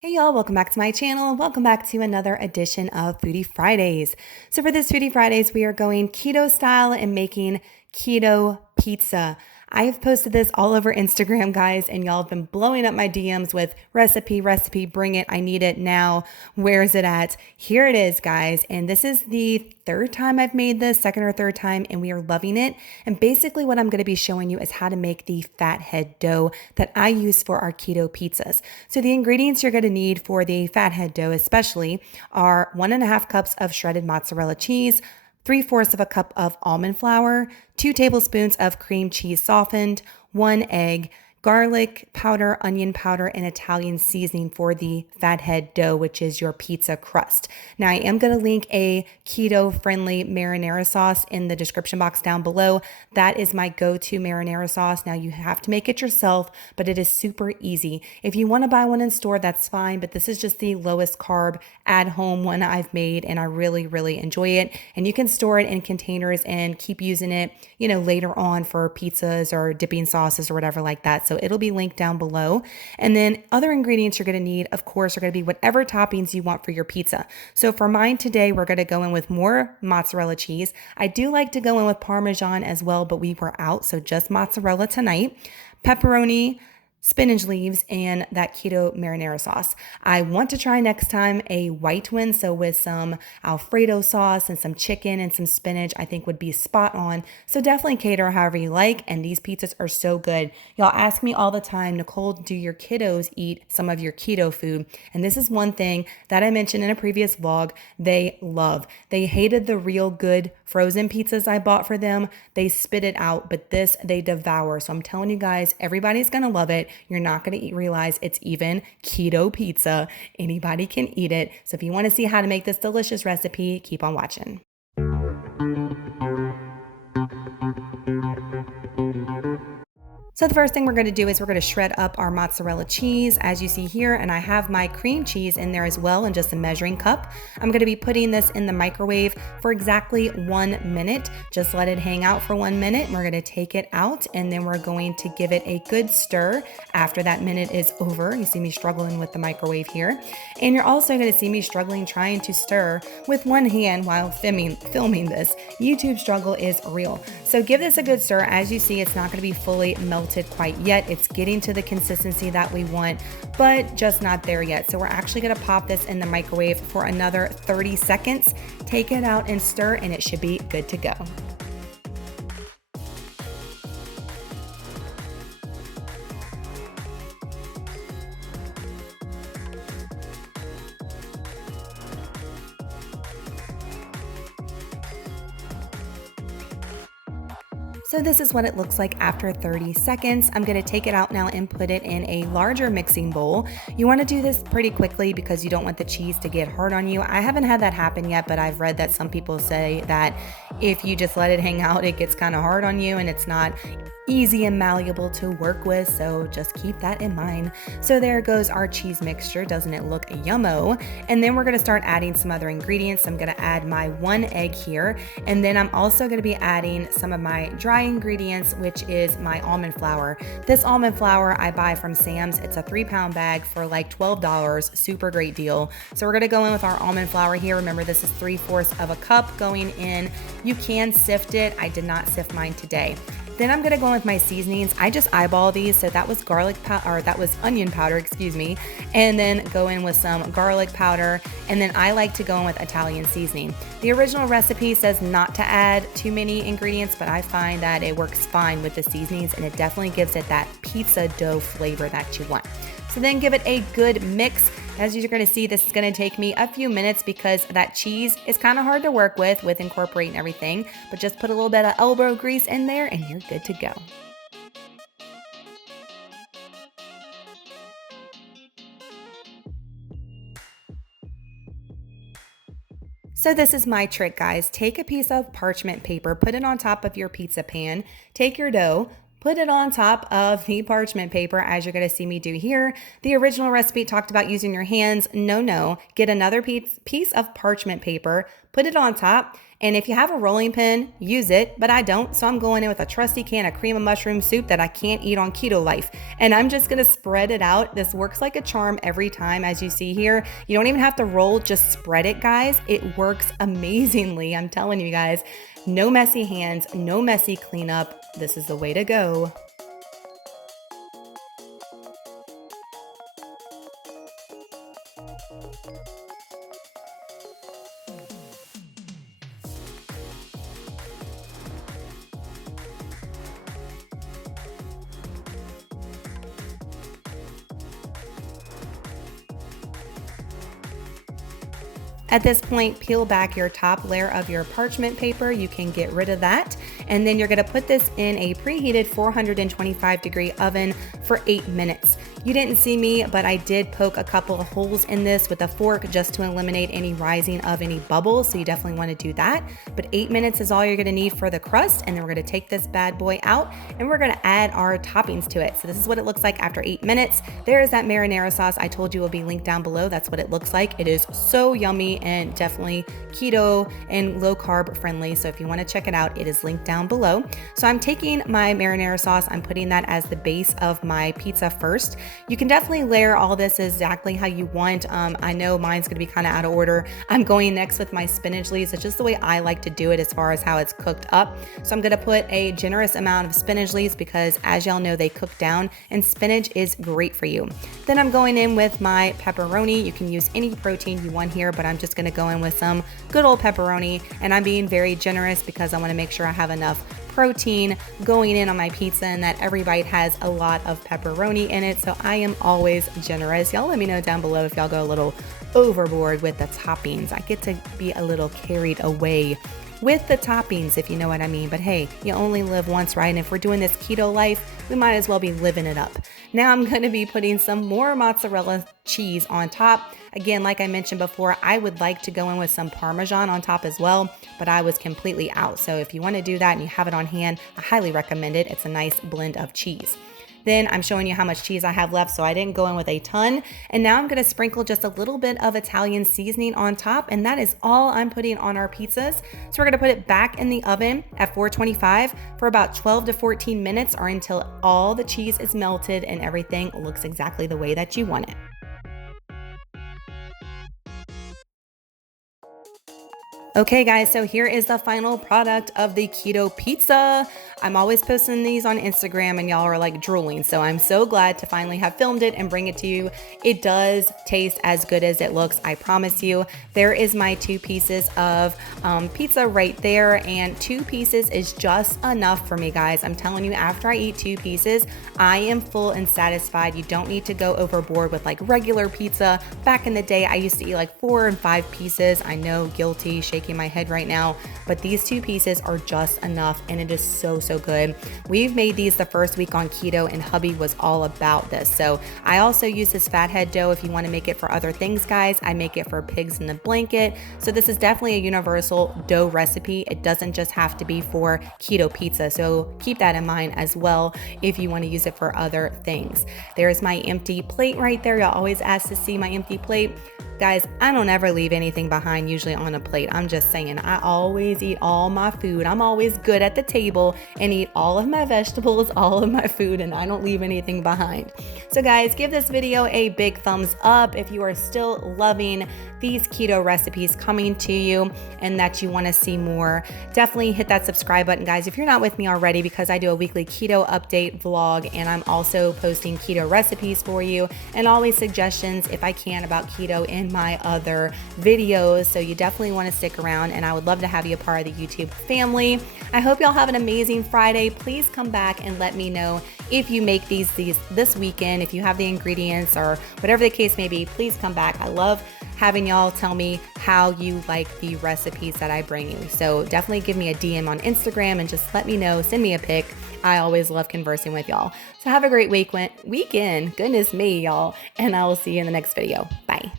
Hey y'all, welcome back to my channel. Welcome back to another edition of Foodie Fridays. So for this Foodie Fridays, we are going keto style and making keto pizza. I have posted this all over Instagram, guys, and y'all have been blowing up my DMs with recipe, bring it, I need it now. Where is it at? Here it is, guys. And this is the third time I've made this, second or third time, and we are loving it. And basically what I'm gonna be showing you is how to make the fathead dough that I use for our keto pizzas. So the ingredients you're gonna need for the fathead dough especially are 1.5 cups of shredded mozzarella cheese, 3/4 of a cup of almond flour, 2 tablespoons of cream cheese softened, 1 egg, garlic powder, onion powder, and Italian seasoning for the fathead dough, which is your pizza crust. Now, I am going to link a keto-friendly marinara sauce in the description box down below. That is my go-to marinara sauce. Now, you have to make it yourself, but it is super easy. If you want to buy one in store, that's fine, but this is just the lowest carb at-home one I've made, and I really, really enjoy it. And you can store it in containers and keep using it, later on for pizzas or dipping sauces or whatever like that. So it'll be linked down below. And then other ingredients you're going to need, of course, are going to be whatever toppings you want for your pizza. So for mine today, we're going to go in with more mozzarella cheese. I do like to go in with Parmesan as well, but we were out, so just mozzarella tonight. Pepperoni, spinach leaves, and that keto marinara sauce. I want to try next time a white one, so with some Alfredo sauce and some chicken and some spinach, I think would be spot on. So definitely cater however you like, and these pizzas are so good. Y'all ask me all the time, Nicole, do your kiddos eat some of your keto food? And this is one thing that I mentioned in a previous vlog they love. They hated the real good frozen pizzas I bought for them. They spit it out, but this they devour. So I'm telling you guys, everybody's gonna love it. You're not going to realize it's even keto pizza. Anybody can eat it. So if you want to see how to make this delicious recipe, keep on watching. So the first thing we're going to do is we're going to shred up our mozzarella cheese as you see here, and I have my cream cheese in there as well in just a measuring cup. I'm going to be putting this in the microwave for exactly 1 minute. Just let it hang out for 1 minute. We're going to take it out and then we're going to give it a good stir after that minute is over. You see me struggling with the microwave here. And you're also going to see me struggling trying to stir with one hand while filming this. YouTube struggle is real. So give this a good stir. As you see, it's not going to be fully melted quite yet. It's getting to the consistency that we want, but just not there yet. So we're actually going to pop this in the microwave for another 30 seconds. Take it out and stir, and it should be good to go. So this is what it looks like after 30 seconds. I'm gonna take it out now and put it in a larger mixing bowl. You wanna do this pretty quickly because you don't want the cheese to get hard on you. I haven't had that happen yet, but I've read that some people say that if you just let it hang out, it gets kind of hard on you and it's not easy and malleable to work with, so just keep that in mind. So there goes our cheese mixture. Doesn't it look yummo? And then we're gonna start adding some other ingredients. I'm gonna add my 1 egg here, and then I'm also gonna be adding some of my dry ingredients, which is my almond flour. This almond flour I buy from Sam's. It's a 3-pound bag for like $12, super great deal. So we're gonna go in with our almond flour here. Remember, this is 3/4 of a cup going in. You can sift it. I did not sift mine today. Then I'm gonna go in with my seasonings. I just eyeball these, so that was onion powder, excuse me, and then go in with some garlic powder, and then I like to go in with Italian seasoning. The original recipe says not to add too many ingredients, but I find that it works fine with the seasonings, and it definitely gives it that pizza dough flavor that you want. So then give it a good mix. As you're gonna see, this is gonna take me a few minutes because that cheese is kind of hard to work with incorporating everything, but just put a little bit of elbow grease in there and you're good to go. So this is my trick, guys. Take a piece of parchment paper, put it on top of your pizza pan, take your dough, put it on top of the parchment paper, as you're going to see me do here. The original recipe talked about using your hands. No. Get another piece of parchment paper, put it on top, and if you have a rolling pin, use it, but I don't, so I'm going in with a trusty can of cream of mushroom soup that I can't eat on keto life, and I'm just going to spread it out. This works like a charm every time, as you see here. You don't even have to roll, just spread it, guys. It works amazingly. I'm telling you guys, no messy hands, no messy cleanup. This is the way to go. At this point, peel back your top layer of your parchment paper. You can get rid of that. And then you're gonna put this in a preheated 425-degree oven for 8 minutes. You didn't see me, but I did poke a couple of holes in this with a fork just to eliminate any rising of any bubbles. So you definitely wanna do that. But 8 minutes is all you're gonna need for the crust. And then we're gonna take this bad boy out and we're gonna add our toppings to it. So this is what it looks like after 8 minutes. There is that marinara sauce I told you will be linked down below. That's what it looks like. It is so yummy and definitely keto and low carb friendly. So if you want to check it out, it is linked down below. So I'm taking my marinara sauce, I'm putting that as the base of my pizza first. You can definitely layer all this exactly how you want. I know mine's gonna be kind of out of order. I'm going next with my spinach leaves. It's just the way I like to do it as far as how it's cooked up. So I'm gonna put a generous amount of spinach leaves because, as y'all know, they cook down and spinach is great for you. Then I'm going in with my pepperoni. You can use any protein you want here, but I'm just gonna go in with some good old pepperoni, and I'm being very generous because I want to make sure I have enough protein going in on my pizza and that every bite has a lot of pepperoni in it. So I am always generous. Y'all let me know down below if y'all go a little overboard with the toppings. I get to be a little carried away with the toppings, if you know what I mean. But hey, you only live once, right? And if we're doing this keto life, we might as well be living it up. Now I'm going to be putting some more mozzarella cheese on top. Again, like I mentioned before, I would like to go in with some Parmesan on top as well, but I was completely out. So if you want to do that and you have it on hand, I highly recommend it. It's a nice blend of cheese. Then I'm showing you how much cheese I have left, so I didn't go in with a ton. And now I'm gonna sprinkle just a little bit of Italian seasoning on top, and that is all I'm putting on our pizzas. So we're gonna put it back in the oven at 425 for about 12 to 14 minutes, or until all the cheese is melted and everything looks exactly the way that you want it. Okay guys, so here is the final product of the keto pizza. I'm always posting these on Instagram and y'all are like drooling. So I'm so glad to finally have filmed it and bring it to you. It does taste as good as it looks, I promise you. There is my 2 pieces of pizza right there, and 2 pieces is just enough for me, guys. I'm telling you, after I eat 2 pieces, I am full and satisfied. You don't need to go overboard with like regular pizza. Back in the day, I used to eat like 4 and 5 pieces. I know, guilty, shaking my head right now, but these 2 pieces are just enough, and it is so good. We've made these the first week on keto, and hubby was all about this. So I also use this fathead dough if you want to make it for other things, guys. I make it for pigs in the blanket. So this is definitely a universal dough recipe. It doesn't just have to be for keto pizza. So keep that in mind as well if you want to use it for other things. There's my empty plate right there. Y'all always ask to see my empty plate. Guys, I don't ever leave anything behind usually on a plate. I'm just saying, I always eat all my food. I'm always good at the table and eat all of my vegetables, all of my food, and I don't leave anything behind. So guys, give this video a big thumbs up if you are still loving these keto recipes coming to you and that you want to see more. Definitely hit that subscribe button, guys, if you're not with me already, because I do a weekly keto update vlog, and I'm also posting keto recipes for you and always suggestions if I can about keto in my other videos. So you definitely want to stick around, and I would love to have you a part of the YouTube family. I hope y'all have an amazing Friday. Please come back and let me know if you make these this weekend, if you have the ingredients or whatever the case may be. Please come back. I love having y'all tell me how you like the recipes that I bring you. So definitely give me a DM on Instagram and just let me know, send me a pic. I always love conversing with y'all. So have a great weekend. Goodness me, y'all. And I will see you in the next video. Bye.